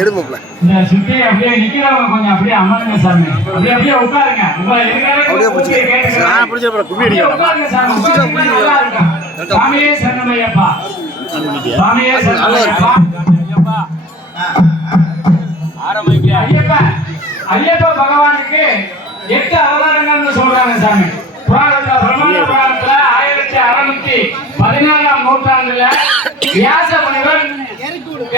எடுப்போம்ல இந்த சுத்தி அப்படியே நிக்கிறவங்க கொஞ்சம் அப்படியே அமருங்க சாமி. அப்படியே உட்காருங்க. அப்படியே பிடிச்சி நான் பிடிச்ச கும்மி அடிக்கிறேன் சாமியே சரணமையப்பா. சாமியே சரணமையப்பா. ஐயப்பா ஐயப்பா பகவானுக்கு 8 அவதாரங்கள்னு சொல்றாங்க சாமி. புராணத்துல பிரம்மாண்ட புராணத்துல 1614ஆம் நூற்றாண்டுல வியாச முனிவர்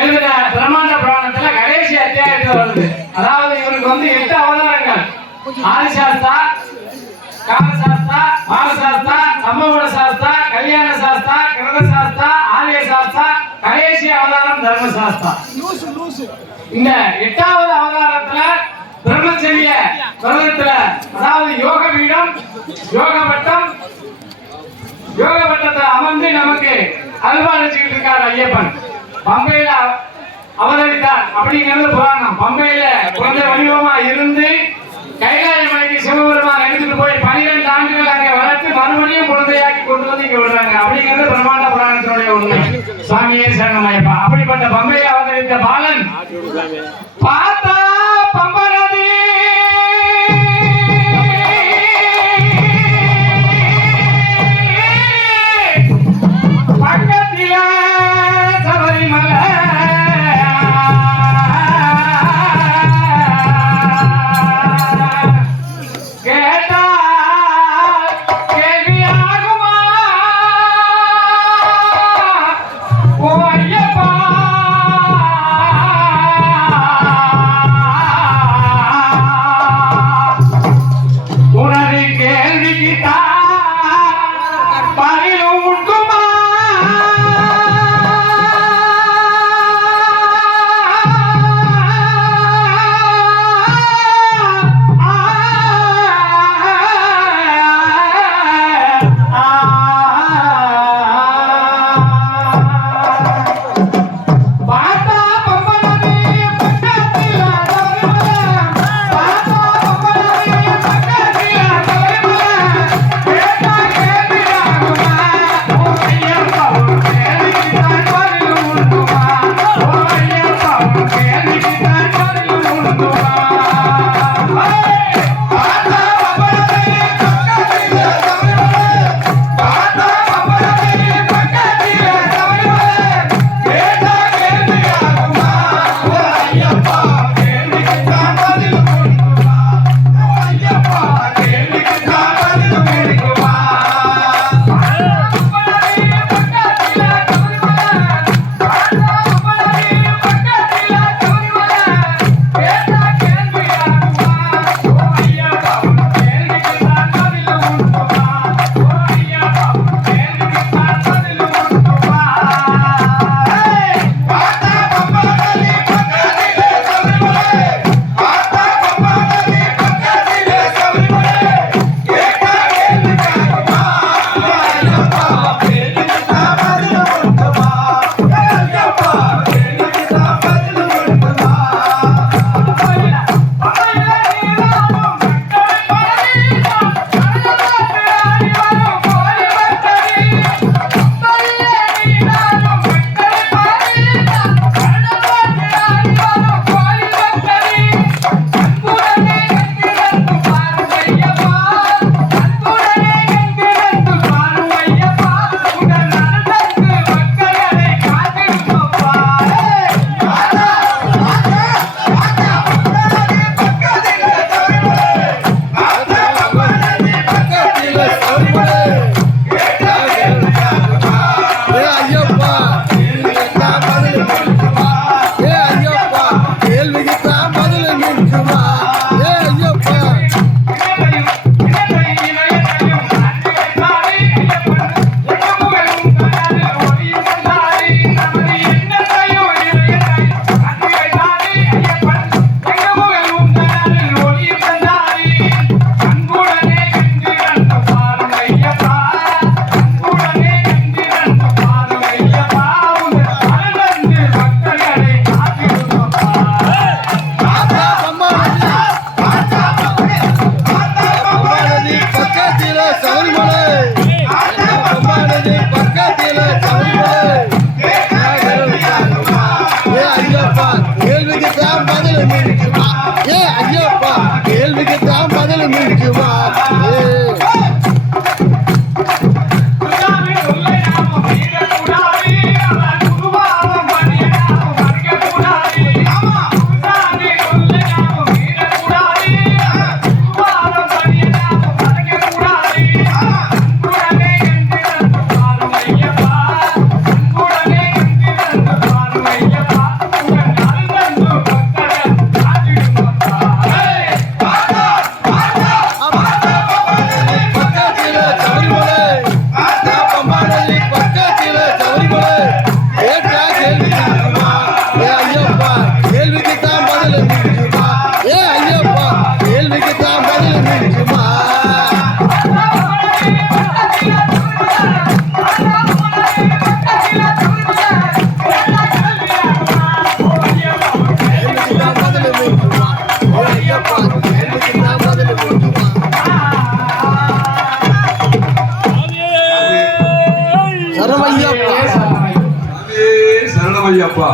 எழுதின பிரம்மாண்ட புராணத்துல கடைசி அத்தியாயத்துல வருது. அதாவது இவருக்கு வந்து 8 அவதாரங்கள். ஆதிசாஸ்தா, காலசாஸ்தா, பாலசாஸ்தா, சம்பவன சாஸ்தா, கல்யாண சாஸ்தா, கிரத சாஸ்தா, ஆலய சாஸ்தா, கடைசி அவதாரம் தர்மசாஸ்தா. இந்த 8வது அவதாரத்துல பிரம்மச்சரிய விரதத்துல அதாவது யோக பீடம், யோக பட்டம், யோக பட்டத்தை அமர்ந்து நமக்கு அல்வாழிச்சுக்கிட்டு இருக்கார் ஐயப்பன். பம்பையில அவதரித்தார் அப்படிங்கிறது புராணம். பம்பையில குழந்தை வடிவமா இருந்து கைலாய மலைக்கு சிவபெருமான் எடுத்துட்டு போய் 12 ஆண்டுகள் அங்கே வளர்த்து மறுபடியும் குழந்தையாக்கி கொண்டு வந்து இங்க விடுறாங்க அப்படிங்கிறது பிரம்மாண்ட புராணத்தினுடைய உண்மை. சாமியே சரணமையப்பா. அப்படிப்பட்ட பம்பையில அவதரித்த பாலன் பார்த்தா பம்பரதி பக்கத்தில சபரிமலை கேட்டா கேள்வியாகுமா ஓ ஐயப்பா சரணமையா சுவாமியே சரணமையா. சரணமையப்பா.